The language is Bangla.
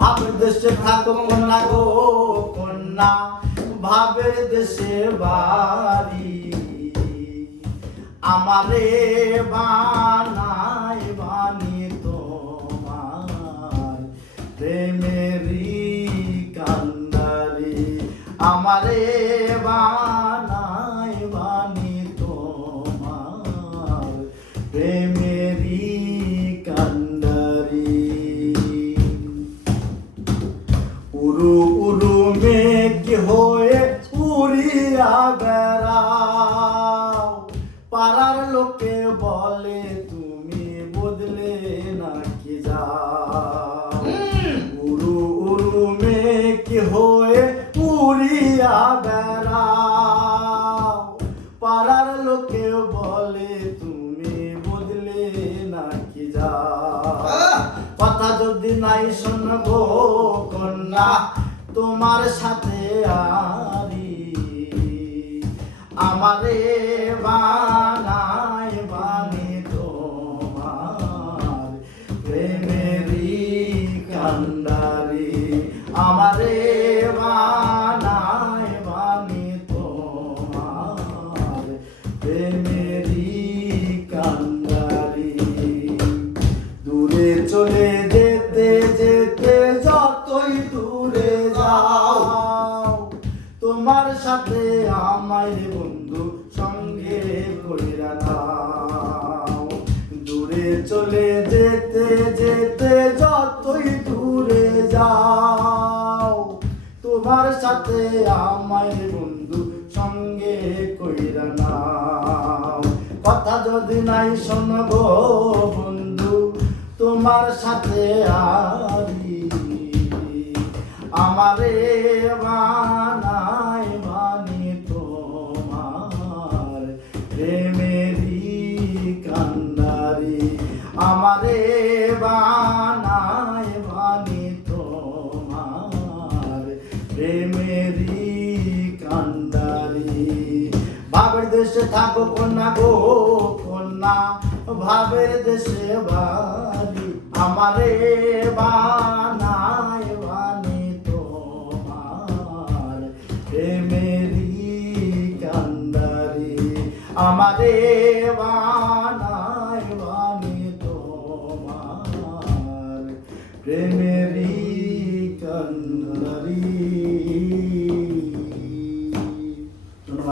ভাবের দেশে থাকো কন্যা গো কন্যা, ভাবের দেশে বাড়ি। আমারে বানাই বানি তোমার প্রেমেরই কান্ডারি। আমারে বানাই বানি তোমার প্রেমেরই কান্ডারি। উড়ু উড়ু মেঘ হয়ে উড়িয়া বেড়াও, পাড়ার লোকে বলে তুমি বদলে নাকি যাও। উড়ু উড়ু মেঘ হয়ে উড়িয়া বেড়াও, পাড়ার লোকে বলে তুমি বদলে নাকি যাও। কথা যদি নাই শোনবো কন্যা তোমার সাথে আরি। আমারে বানাই বানি তোমার প্রেমেরই কান্ডারি। আমারে বানাই বানি তোমার প্রেমেরই কান্ডারি। দূরে চলে যেতে যেতে যতই দূরে যাও, তোমার সাথে আমায় বন্ধু সঙ্গে কইরা দাও। দূরে চলে যেতে যেতে যতই দূরে যাও, তোমার সাথে আমায় বন্ধু সঙ্গে কইরা নাও। কথা যদি নাই শোনবো বন্ধু তোমার সাথে আরি। আমারে বানাই বানি তোমার প্রেমেরই কান্ডারি। আমারে বানাই বানি তোমার প্রেমেরই কান্ডারি। ভাবের দেশে থাকো কন্যা গো কন্যা, ভাবের দেশে বাড়ি। আমারে বানাই বানি তোমার প্রেমেরই কান্ডারি। আমারে বানাই বানি তোমার প্রেম।